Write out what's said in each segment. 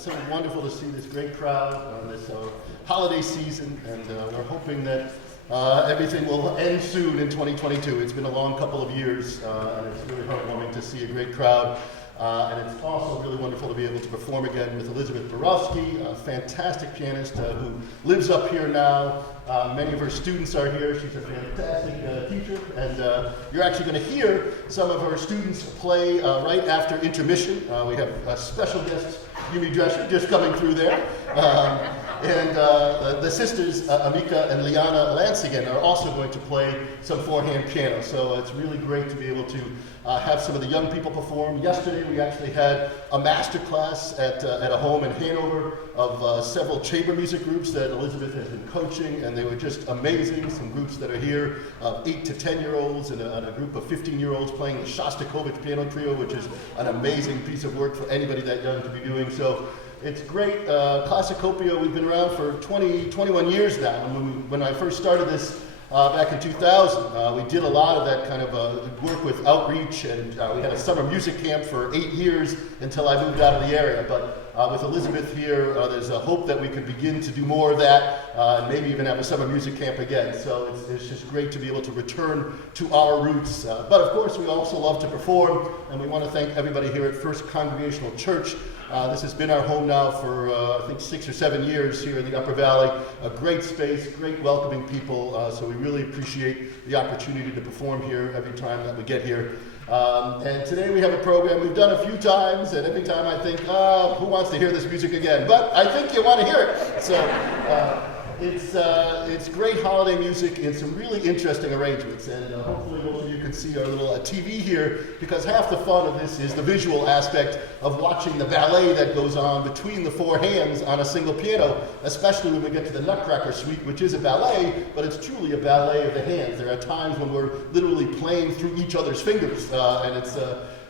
It's so wonderful to see this great crowd on this holiday season, and we're hoping that everything will end soon in 2022. It's been a long couple of years, and it's really heartwarming to see a great crowd. And it's also really wonderful to be able to perform again with Elizabeth Borowsky, a fantastic pianist who lives up here now. Many of her students are here. She's a fantastic teacher, and you're actually going to hear some of her students play right after intermission. We have special guests, Yumi Drescher, just coming through there. And the sisters, Amika and Liana Lansigan, are also going to play some four-hand piano. So it's really great to be able to have some of the young people perform. Yesterday we actually had a master class at a home in Hanover of several chamber music groups that Elizabeth has been coaching, and they were just amazing. Some groups that are here, 8 to 10-year-olds, and a group of 15-year-olds playing the Shostakovich Piano Trio, which is an amazing piece of work for anybody that young to be doing. So it's great. CLASSICOPIA, we've been around for 21 years now. And when I first started this back in 2000, we did a lot of that kind of work with outreach, and we had a summer music camp for 8 years until I moved out of the area. But with Elizabeth here, there's a hope that we could begin to do more of that, and maybe even have a summer music camp again. So it's just great to be able to return to our roots. But of course, we also love to perform, and we want to thank everybody here at First Congregational Church. This has been our home now for, I think, 6 or 7 years here in the Upper Valley. A great space, great welcoming people, so we really appreciate the opportunity to perform here every time that we get here. And today we have a program we've done a few times, and every time I think, who wants to hear this music again? But I think you want to hear it. So it's great holiday music and some really interesting arrangements. And hopefully most of you can see our little TV here, because half the fun of this is the visual aspect of watching the ballet that goes on between the four hands on a single piano, especially when we get to the Nutcracker Suite, which is a ballet, but it's truly a ballet of the hands. There are times when we're literally playing through each other's fingers, and it's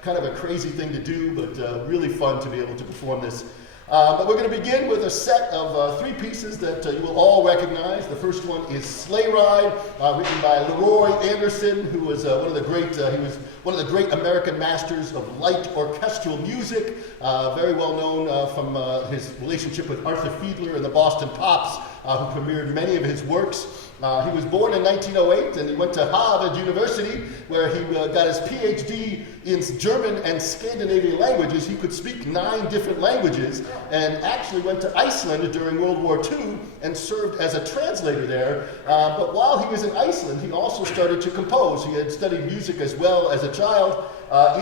kind of a crazy thing to do, but really fun to be able to perform this. But we're going to begin with a set of 3 pieces that you will all recognize. The first one is Sleigh Ride, written by Leroy Anderson, who was one of the great American masters of light orchestral music, very well known from his relationship with Arthur Fiedler and the Boston Pops, who premiered many of his works. He was born in 1908, and he went to Harvard University, where he got his PhD in German and Scandinavian languages. He could speak 9 different languages, and actually went to Iceland during World War II and served as a translator there. But while he was in Iceland, he also started to compose. He had studied music as well as a child.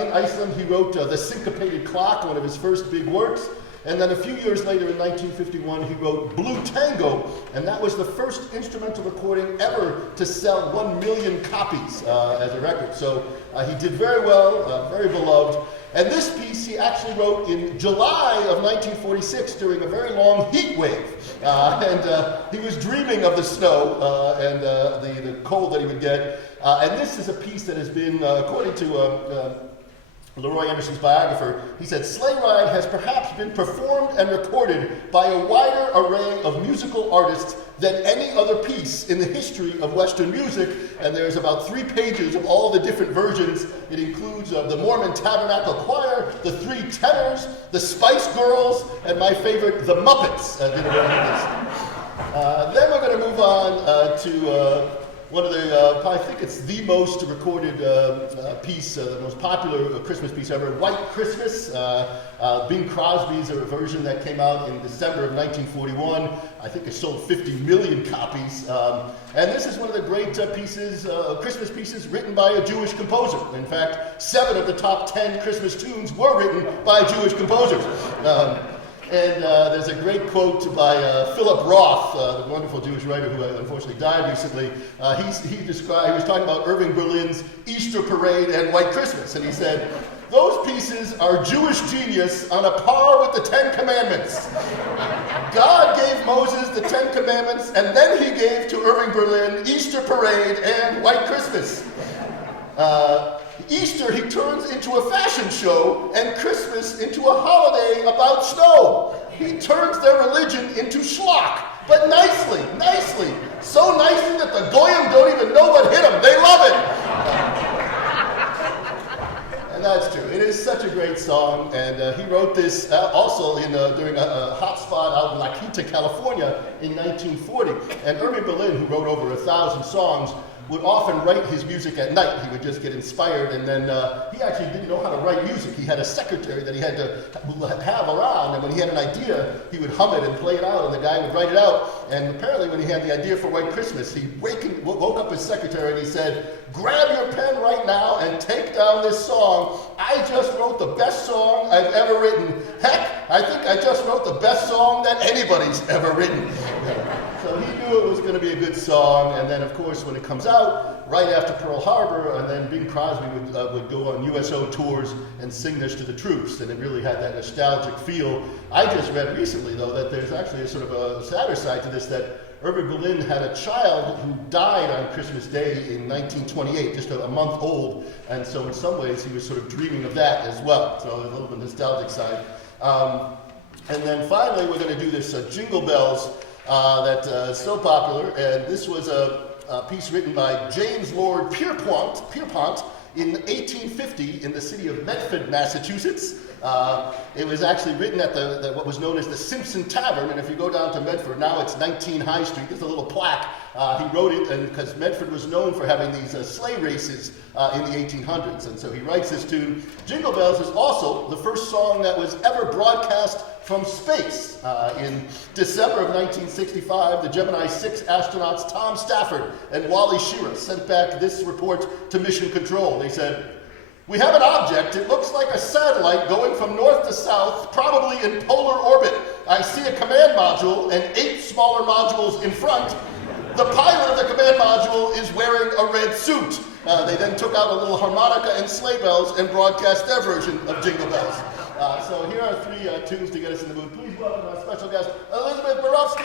In Iceland, he wrote The Syncopated Clock, one of his first big works. And then a few years later, in 1951, he wrote Blue Tango, and that was the first instrumental recording ever to sell 1 million copies as a record. So he did very well, very beloved. And this piece he actually wrote in July of 1946 during a very long heat wave. And he was dreaming of the snow and the cold that he would get. And this is a piece that has been, according to Leroy Anderson's biographer, he said, Sleigh Ride has perhaps been performed and recorded by a wider array of musical artists than any other piece in the history of Western music. And there's about 3 pages of all the different versions. It includes the Mormon Tabernacle Choir, the 3 tenors, the Spice Girls, and my favorite, the Muppets. Then we're going to move on to one of the, I think it's the most recorded piece, the most popular Christmas piece ever, White Christmas. Bing Crosby's version that came out in December of 1941. I think it sold 50 million copies. And this is one of the great pieces, Christmas pieces written by a Jewish composer. In fact, 7 of the top 10 Christmas tunes were written by Jewish composers. And there's a great quote by Philip Roth, the wonderful Jewish writer who unfortunately died recently. He was talking about Irving Berlin's Easter Parade and White Christmas, and he said, those pieces are Jewish genius on a par with the 10 Commandments. God gave Moses the 10 Commandments, and then he gave to Irving Berlin Easter Parade and White Christmas. Easter he turns into a fashion show, and Christmas into a holiday about snow. He turns their religion into schlock, but nicely, so nicely that the goyim don't even know what hit them. They love it. And that's true. It is such a great song, and he wrote this also during a hot spot out in La Quinta, California in 1940. And Irving Berlin, who wrote over 1,000 songs, would often write his music at night. He would just get inspired, and then he actually didn't know how to write music. He had a secretary that he had to have around, and when he had an idea, he would hum it and play it out, and the guy would write it out. And apparently when he had the idea for White Christmas, he woke up his secretary and he said, "Grab your pen right now and take down this song. I just wrote the best song I've ever written. Heck, I think I just wrote the best song that anybody's ever written." So he knew it was going to be a good song, and then of course when it comes out, right after Pearl Harbor, and then Bing Crosby would go on USO tours and sing this to the troops, and it really had that nostalgic feel. I just read recently, though, that there's actually a sort of a sadder side to this, that Irving Berlin had a child who died on Christmas Day in 1928, just a month old, and so in some ways he was sort of dreaming of that as well, so a little bit nostalgic side. And then finally we're going to do this Jingle Bells, that is so popular, and this was a piece written by James Lord Pierpont in 1850 in the city of Medford, Massachusetts. It was actually written at what was known as the Simpson Tavern, and if you go down to Medford, now it's 19 High Street, there's a little plaque. He wrote it because Medford was known for having these sleigh races in the 1800s, and so he writes this tune. Jingle Bells is also the first song that was ever broadcast from space. In December of 1965, the Gemini 6 astronauts Tom Stafford and Wally Schirra sent back this report to Mission Control. They said, "We have an object. It looks like a satellite going from north to south, probably in polar orbit. I see a command module and 8 smaller modules in front. The pilot of the command module is wearing a red suit." They then took out a little harmonica and sleigh bells and broadcast their version of Jingle Bells. So here are 3 tunes to get us in the mood. Please welcome our special guest, Elizabeth Borowsky.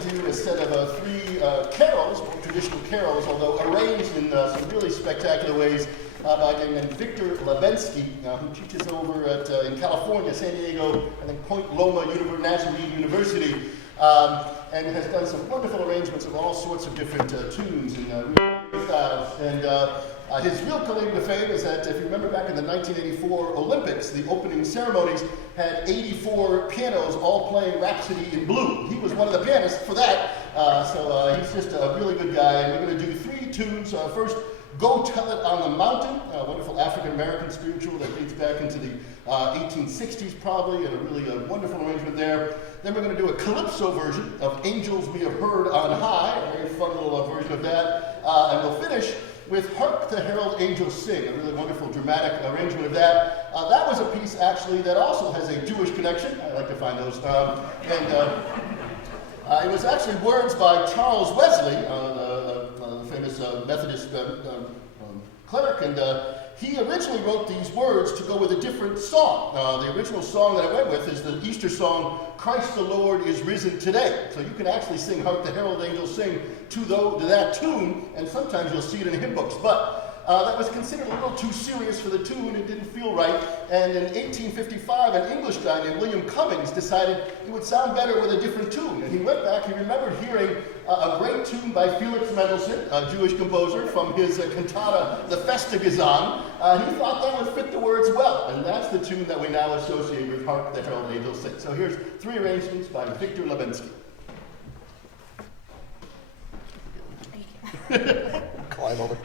to do a set of three carols, traditional carols, although arranged in some really spectacular ways by a guy named Victor Lebensky, who teaches over in California, San Diego, I think Point Loma National University, and has done some wonderful arrangements of all sorts of different tunes and styles. And his real claim to fame is that, if you remember back in the 1984 Olympics, the opening ceremonies had 84 pianos all playing Rhapsody in Blue. He was one of the pianists for that, so he's just a really good guy. And we're going to do three tunes. First, Go Tell It on the Mountain, a wonderful African-American spiritual that dates back into the 1860s probably, and a really wonderful arrangement there. Then we're going to do a calypso version of Angels We Have Heard on High, a very fun little version of that. And we'll finish with Hark, the Herald Angels Sing, a really wonderful dramatic arrangement of that. That was a piece, actually, that also has a Jewish connection. I like to find those. It was actually words by Charles Wesley, the famous Methodist cleric, and he originally wrote these words to go with a different song. The original song that I went with is the Easter song, Christ the Lord is Risen Today. So you can actually sing Hark the Herald Angels Sing to that tune, and sometimes you'll see it in hymn books. But that was considered a little too serious for the tune. It didn't feel right. And in 1855, an English guy named William Cummings decided it would sound better with a different tune. And he went back, he remembered hearing a great tune by Felix Mendelssohn, a Jewish composer, from his cantata, The Festgesang. He thought that would fit the words well. And that's the tune that we now associate with Hark the Herald Angels Sing. So here's three arrangements by Victor Lebensky. Climb over.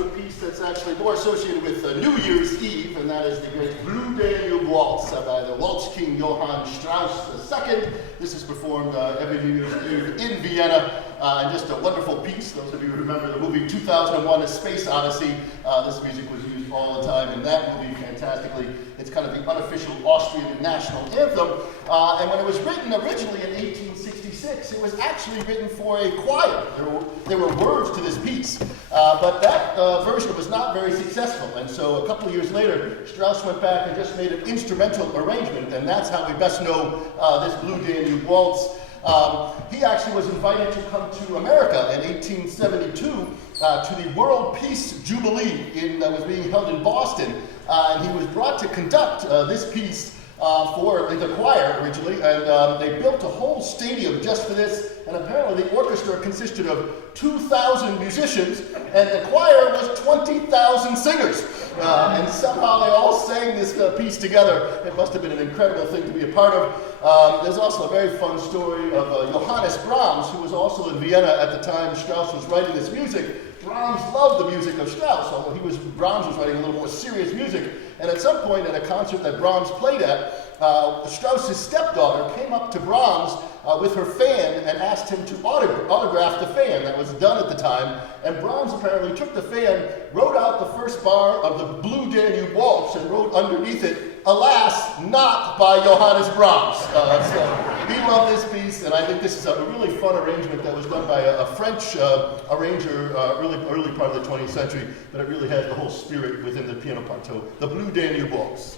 to a piece that's actually more associated with New Year's Eve, and that is the great Blue Danube Waltz by the Waltz King Johann Strauss II. This is performed every New Year's Eve in Vienna, and just a wonderful piece. Those of you who remember the movie 2001: A Space Odyssey, this music was used all the time in that movie fantastically. It's kind of the unofficial Austrian national anthem, and when it was written originally in 1866, it was actually written for a choir. There were words to this piece, but that version was not very successful, and so a couple of years later, Strauss went back and just made an instrumental arrangement, and that's how we best know this Blue Danube Waltz. He actually was invited to come to America in 1872 to the World Peace Jubilee that was being held in Boston, and he was brought to conduct this piece for the choir originally, and they built a whole stadium just for this, and apparently the orchestra consisted of 2,000 musicians, and the choir was 20,000 singers, and somehow they all sang this piece together. It must have been an incredible thing to be a part of. There's also a very fun story of Johannes Brahms, who was also in Vienna at the time Strauss was writing this music. Brahms loved the music of Strauss, although Brahms was writing a little more serious music. And at some point at a concert that Brahms played at, Strauss's stepdaughter came up to Brahms with her fan and asked him to autograph the fan. That was done at the time. And Brahms apparently took the fan, wrote out the first bar of the Blue Danube Waltz, and wrote underneath it, "Alas, not by Johannes Brahms." So we love this piece, and I think this is a really fun arrangement that was done by a French arranger early part of the 20th century, but it really has the whole spirit within the piano parto. The Blue Danube Waltz.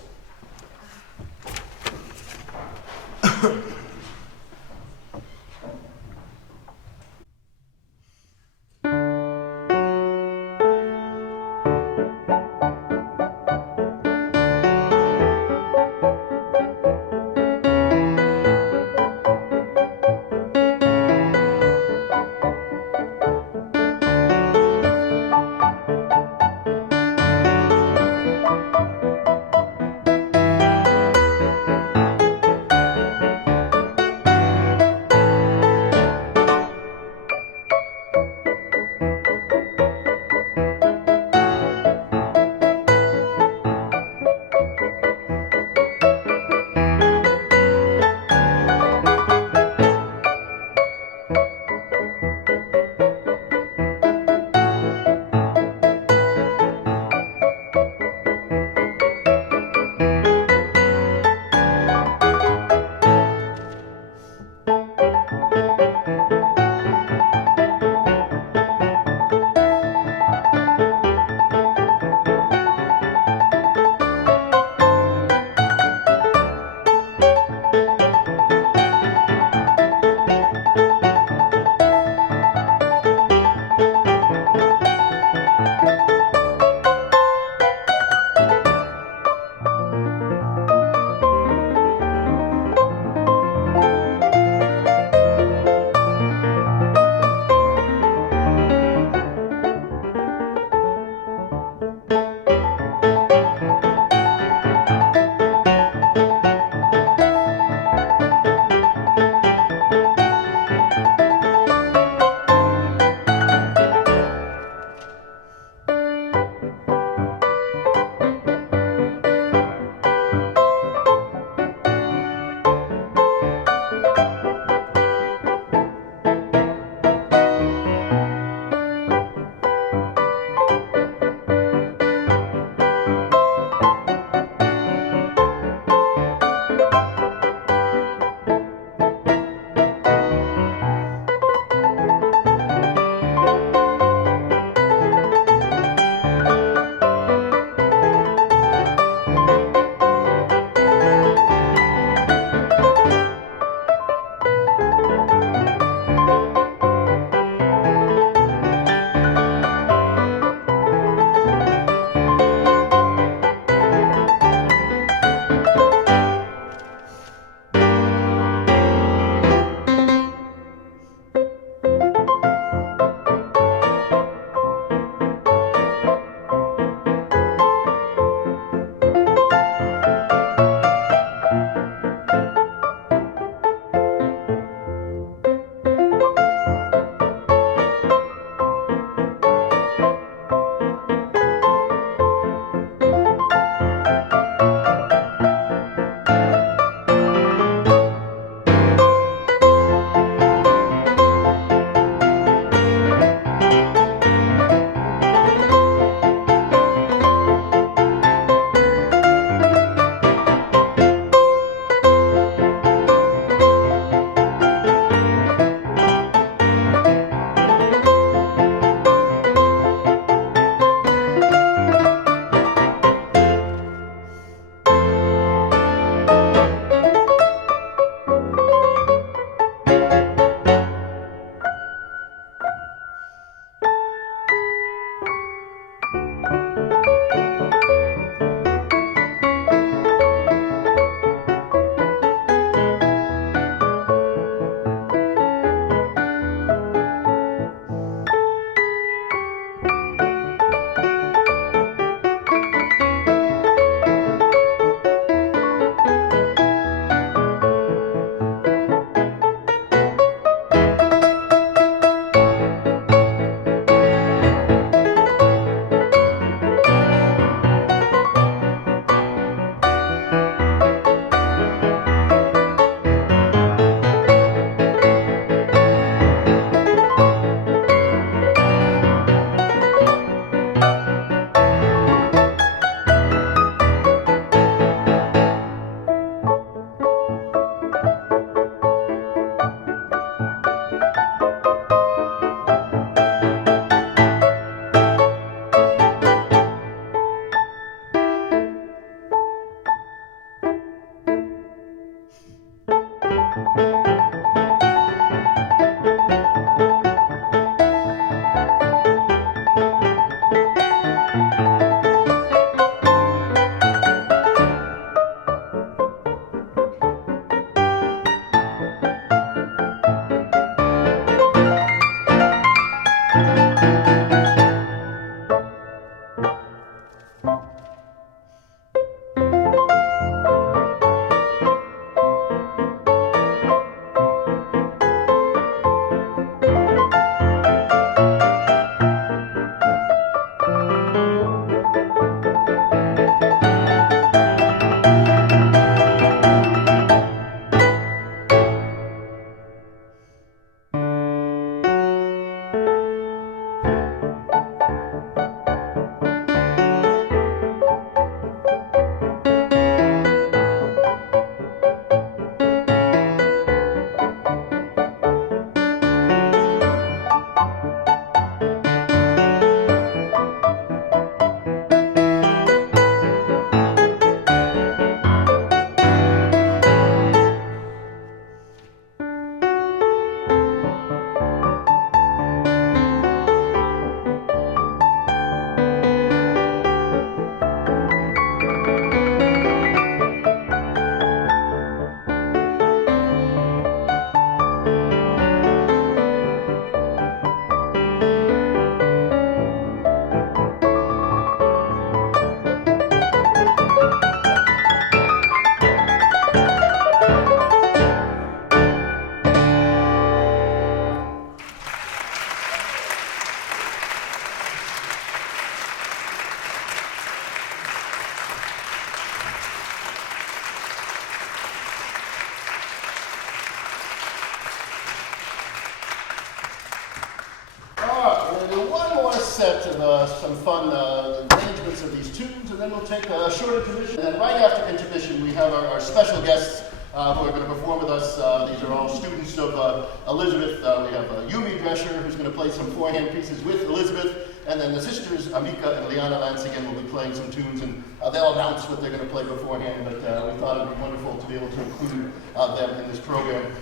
set of some fun arrangements of these tunes, and then we'll take a short intermission. And then right after intermission, we have our special guests who are going to perform with us. These are all students of Elizabeth. We have Yumi Drescher, who's going to play some four-hand pieces with Elizabeth, and then the sisters, Amika and Liana Lansigan, will be playing some tunes, and they'll announce what they're going to play beforehand, but we thought it would be wonderful to be able to include them in this program.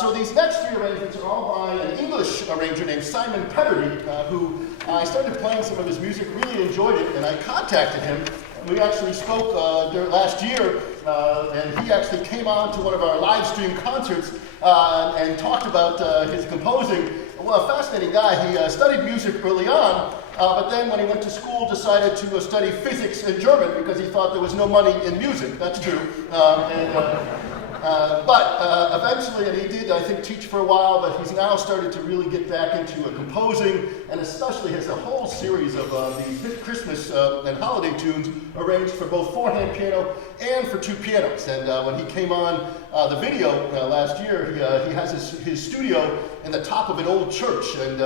So these next three arrangements are all by an English arranger named Simon Peberdy, who I started playing some of his music, really enjoyed it, and I contacted him. We actually spoke last year, and he actually came on to one of our live stream concerts and talked about his composing. Well, a fascinating guy. He studied music early on, but then when he went to school, decided to study physics and German because he thought there was no money in music. That's true. But eventually, and he did, I think, teach for a while, but he's now started to really get back into composing, and especially has a whole series of the Christmas and holiday tunes arranged for both four-hand piano and for two pianos. And when he came on the video last year, he has his studio in the top of an old church, and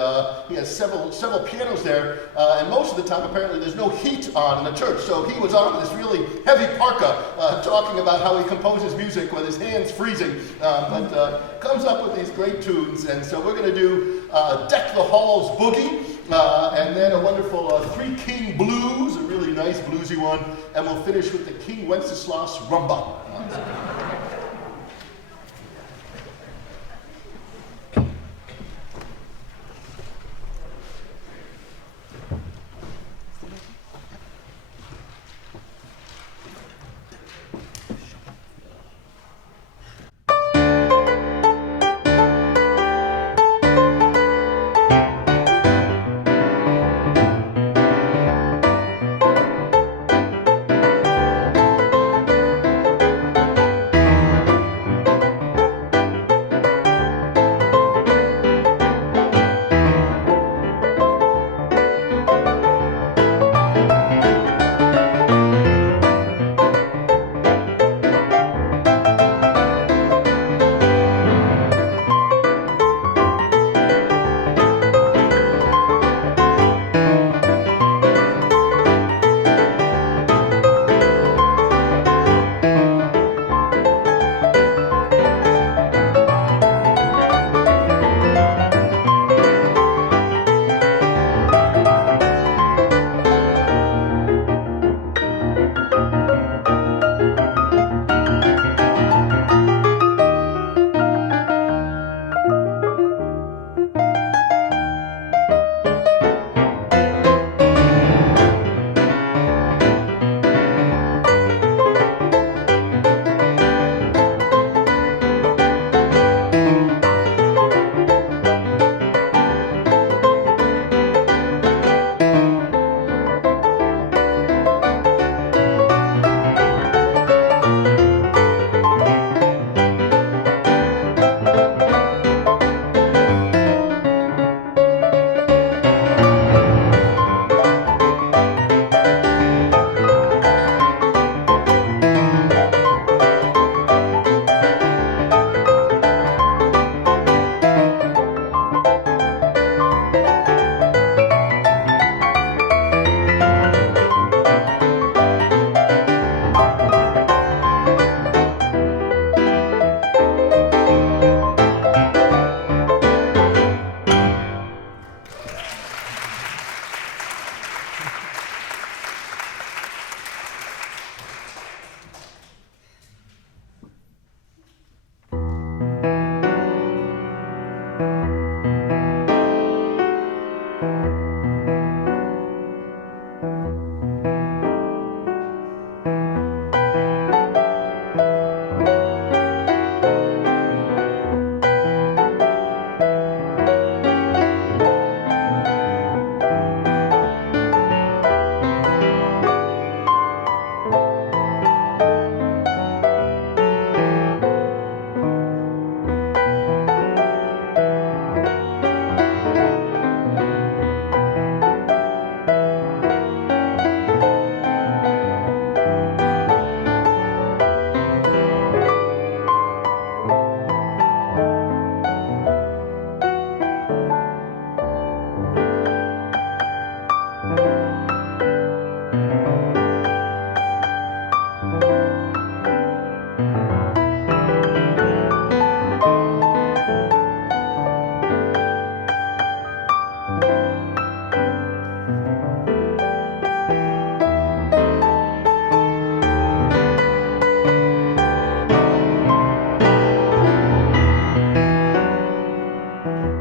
he has several pianos there, and most of the time, apparently, there's no heat on in the church. So he was on this really heavy parka, talking about how he composes music with his hands freezing, but comes up with these great tunes. And so we're going to do Deck the Halls Boogie, and then a wonderful Three King Blues, a really nice bluesy one, and we'll finish with the King Wenceslas Rumba. Thank you.